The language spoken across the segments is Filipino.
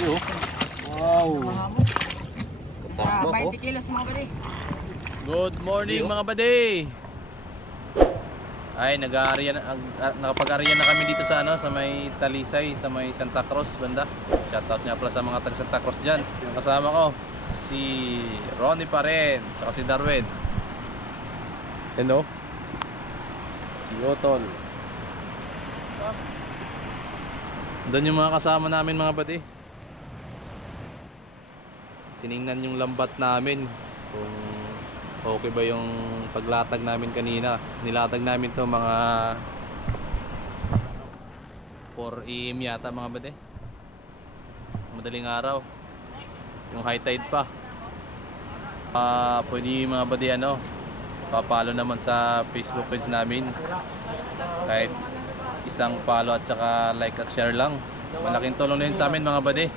Buddy, oh. Wow. Tatakbo, 20 kilos mga buddy. Good morning mga buddy. Ay, nakapag-arian na kami dito sa sa may Talisay, sa may Santa Cruz banda. Shoutout nga pala sa mga taga Santa Cruz diyan. Kasama ko si Ronnie pa rin, saka si Darwin. Hello. Si Otol. Doon yung mga kasama namin mga buddy. Tiningnan yung lambat namin kung okay ba yung paglatag namin kanina. Nilatag namin to mga 4 AM yata mga buddy. Madaling araw. Yung high tide pa. Pwede mga buddy papalo naman sa Facebook page namin. Kahit isang follow at saka like at share lang. Malaking tulong na yun sa amin mga buddy.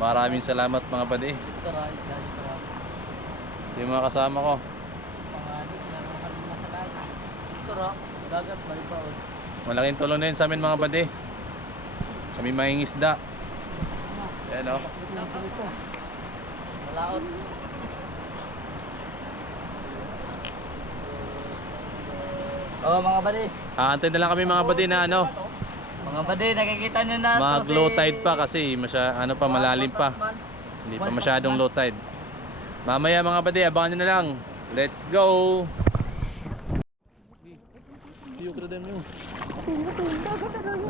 Maraming salamat mga buddy. Yung mga kasama ko. Malaking tulong na yun sa amin mga buddy. Kami mangingisda. Ayan o. Malaot. Mga buddy. Antay na lang kami mga buddy na Mga buddy, nakikita nyo na mag low tide pa kasi malalim pa. Hindi pa masyadong low tide. Mamaya mga buddy, abangan nyo na lang. Let's go. Iyo ka rin yun.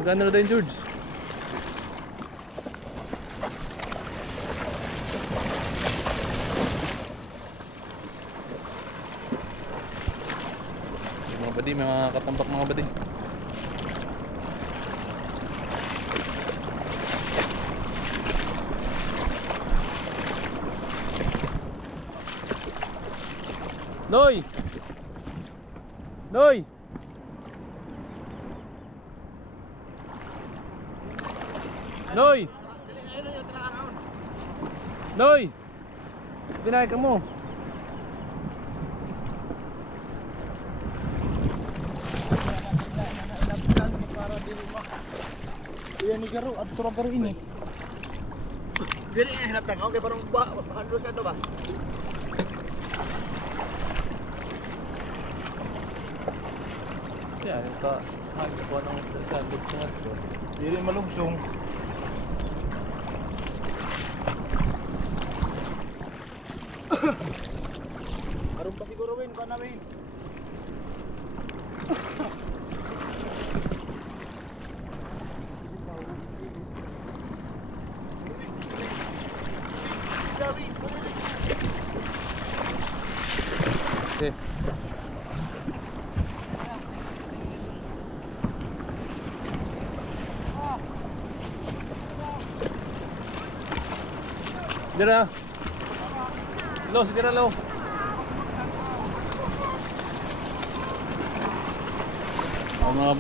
Nagano na din George. Mga buddy, mga katambak mga buddy. Noy! Noy! Noy! Noy! Binay ka mo. Iya ni garo at turang garo ini. Dili nga hanap tangaw kay parang handle ka to ba? Yan, ito. Hagpo ng sandwich nga ito. Dili malungsong. Karon pa siguro win pa namin. Okay. Dira. Lo, si Dira lo. Mga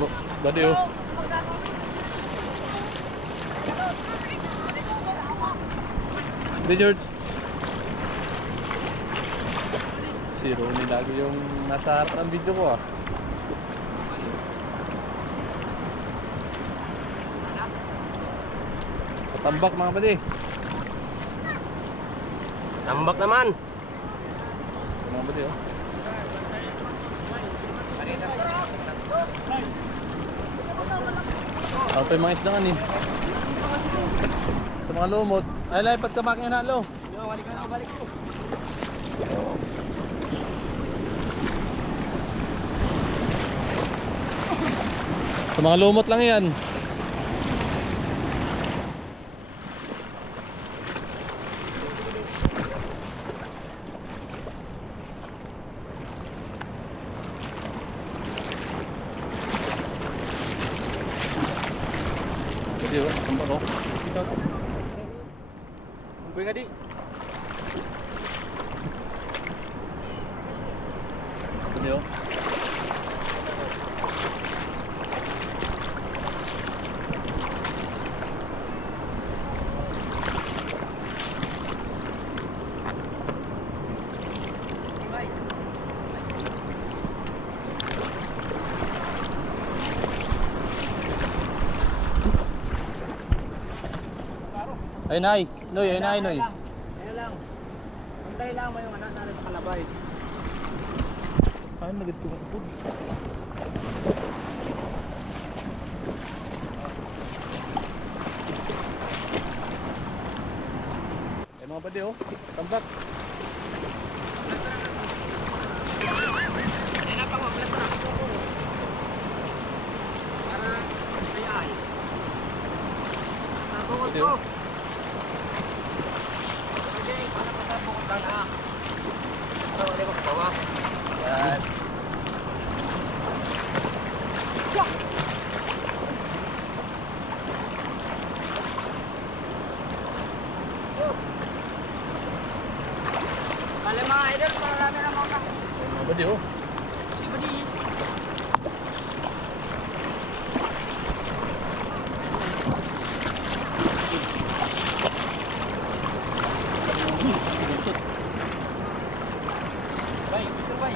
buddy oh. Di George. Si Ronnie lagi yung nasa harap ng video ko ah. Patambak mga buddy. Tambak naman. Mga buddy oh. Ano pa yung mga isda kanin? Sa mga lumot. Ay lai, pagkabak nyo na lo. Balik ka na, balik ko. Sa mga lumot lang yan. Jadi oh, tempat oh. Umpay nga di. Jadi oh. Ay, nay. Noy, ay, nay, noy. Kaya lang. Antay lang mo yung anak na rin makalabay. Ay, nagad ko ng food. Ay, mga padi, oh. Tambak. Ay, napangwaglat na. Para ayay. Nabukod Pwede, ko. oh. Pwede, para pasabukod lang ha. Para wala ko kabawa. Yan. Kali mga idol, marami na mga Ay, mga padi, oh. Bay, dito bay.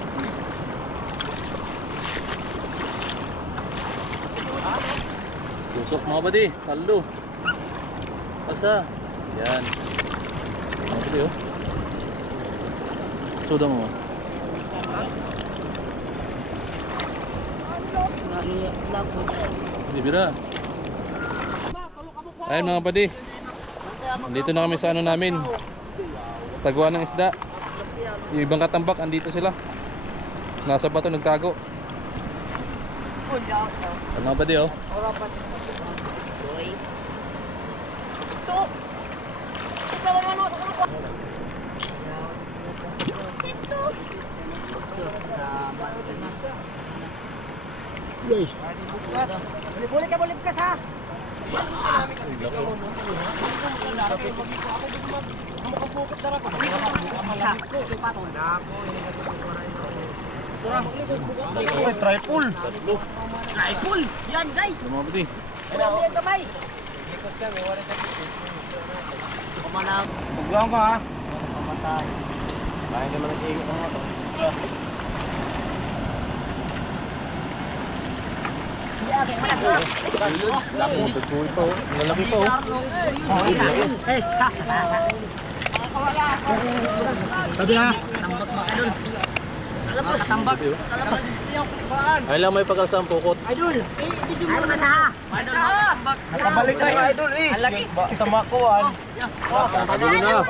Tusok mga padi. Taldo. Asa. Yan. Mga padi, oh. Suda mo. Hindi bira. Ayun mga padi. Andito na kami sa ano namin. Taguan ng isda. Yung ibang katambak andito sila. Nasa bato nagtago. Ano mga padi, oh. Boleh ka, boleh ka sa. Ay, tripod. Rifle! Yan guys! Ano mga padi. Ano kamay? Huwag ka ha. Bahay naman ang igot ng motor. Laki. Tagpuwi pa, oh. Ang lalaki pa, oh. Eh, sasa. Sabi na. Tambak mga idol. Tapos tambak. Padi, oh. Ay lang may pagkasang pukot. Idol. Video mo na ha. Idol. Tambak. Nakabalik kayo idol eh. Sa makuan. Pagkasang na.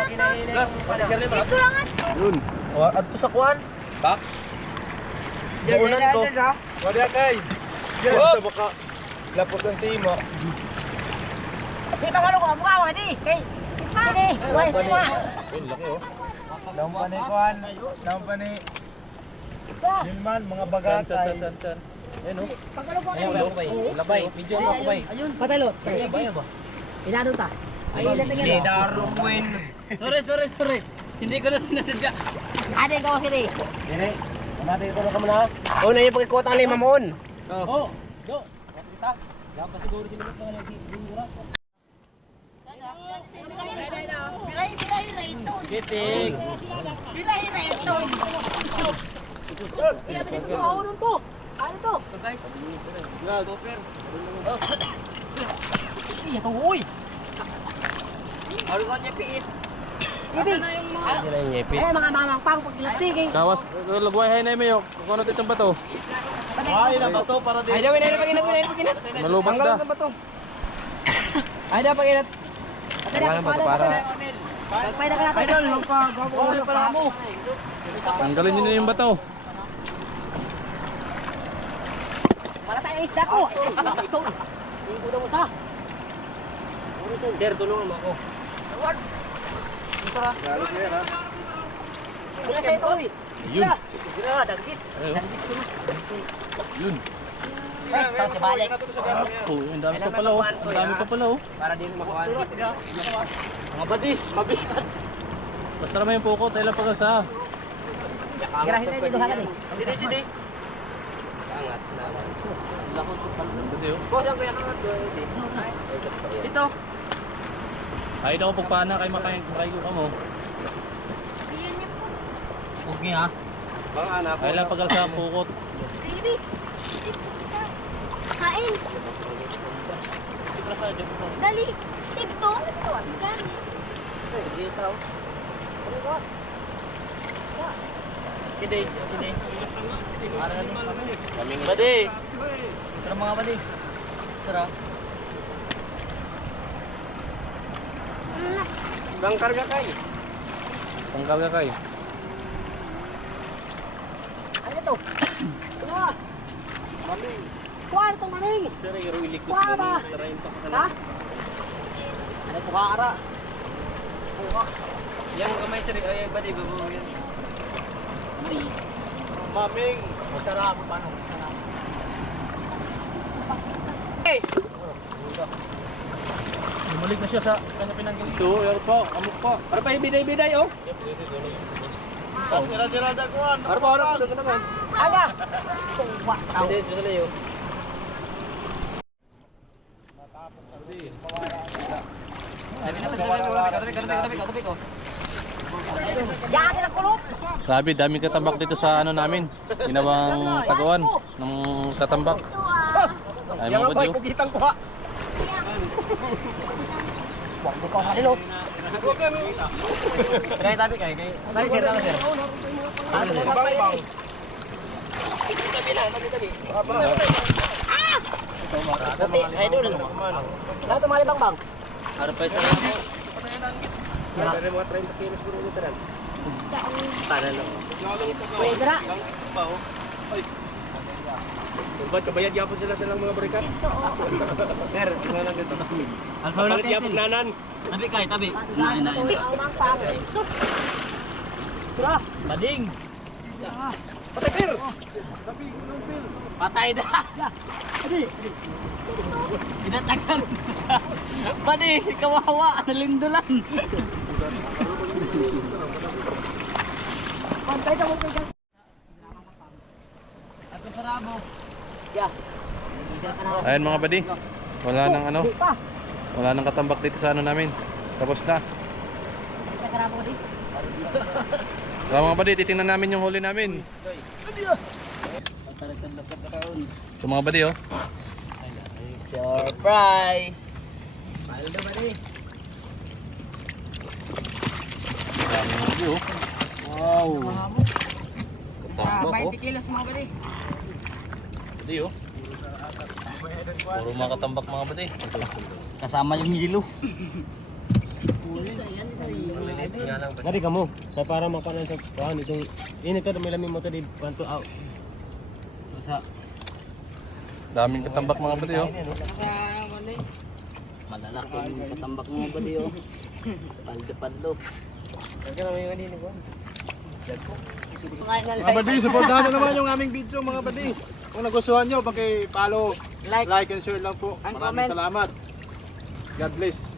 Yun. Adto sa kuan. Box. Buunan ko. Wala kay. Yan sa baka. Lapos ang simo. Kita mo ko mukha di. Kay. Sini. Wai semua. Yun, laki, oh. Daon ni kuan. Daon pa ni. Yun man mga bagatay. San. Ayun, oh. Ayun Ayun, oh. Labay. Video mo ko bay. Ayun. Patalo. Sige ba? Inano ta? Ay ilan na yan. Darwin. Sorry. Hindi ko na sinasadya. Ade ko sini. Dire. Natin ko na kamo na. Oh, na yung pagkikota ng mamon. Oh. Do. Kita. Ya pa siguro sila ng mga siguro. Giting. Ano to? Ito guys. Topper. Iya to uy. Ano ka niya piit? Ibi. Sila yung ngipit. Mga mamang pang paglatiging. Kawas, lagway hay na mayo. Kung ano itong bato. Ay na ba to para Ay daw na paginat. Malubak da. Ay daw paginat. Wala ba to para? Pagpay na ka natin. Idol, magpagawa pala mo. Tanggalin nyo na yung bato. Para tayong isda ko. Ito. Hindi ko mo sa. Sir, tulungan mo ako. Award. Galo sir ha. Wala sa ito. Yun. Sira, dagit. Ayun. Yun. Eh, sa balik. Oh, ang dami pa pala, oh. Ang dami pa pala, oh. Para din makuha. Mga badi, mabigat. Basta naman yung pukot, ay lang pagkasa. Girahin tayo dito hakan eh. Sini. Angat naman. Ang pati, oh. Boss, ang kaya kangat doon. Ito. Kahit ako pagpana kay makay ko ka mo. Okay ha. Mga anak Ay lang pagkasa pukot. Kain. Dali. Sigto. Gani. Badi. Tara mga badi. Tara. Bang karga kay. Pangkarga kay. Ano to? Kuha. Maling. Kuha itong maling. Sir, iruilik ko sa maling. Tarayin pa ka na. Ha? Ano ito kakara? Kuha. Yan ang kamay sir. Ay, badi, babaw yan. Maming. Masarap. Paano? Masarap. Hey! Bumalik na siya sa kanya pinanggaling. Ito, yun po. Amok po. Para pa ibiday-biday, oh. Sira-sira daguan. Para pa harap na naman. Aga. Hindi, dito na yun. Katabi ko. Yan ang kulop. Grabe, daming katambak dito sa ano namin. Ginawang taguan ng katambak. Ay mga budyo. Pagitang ko ha. Wag mo pa halilo. Kaya tabi kay. Sabi sir na sir. Ano sir? Tabi. Ah! Tabi, idol. Lahat tumali bang. Ano pa isa lang mo? Dari mga 30 kilos puro nito ran. Tanan lang. Pwede ra. Ba't kabayad yapon sila sa mga barikat? Sigto. Sir, tingnan lang dito. Ang saulat yapon nanan. Tabi kay, tabi. Nain. Sura, bading. Patay pir. Patay dah. Adi. Pinatagan. Padi, kawawa, nalindulan. Pantay ka mo kay. Ako sarabo. Ya. Ayan mga buddy. Wala nang ano. Wala nang katambak dito sa ano namin. Tapos na. Kasarabo di. So mga buddy, titingnan namin yung huli namin. So mga buddy, oh. Surprise! Mahal na ba rin? Daming buddy, oh. Wow. Katambak, oh. 20 kilos mga bali. Buddy, oh. Puro mga katambak mga buddy. Kasama yung hilo. Ngari kamu, saya para makanan sa kuhan itong ini to may lamin mo to di panto out. Terus sa Daming katambak mga buddy, oh. malalaki yung katambak mo ba diyo? Paldo. Kaya naman yung kanina ko. Mga buddy, supportahan nyo naman yung aming video mga buddy. Kung nagustuhan nyo, paki-follow, like and share lang po. Maraming salamat. God bless.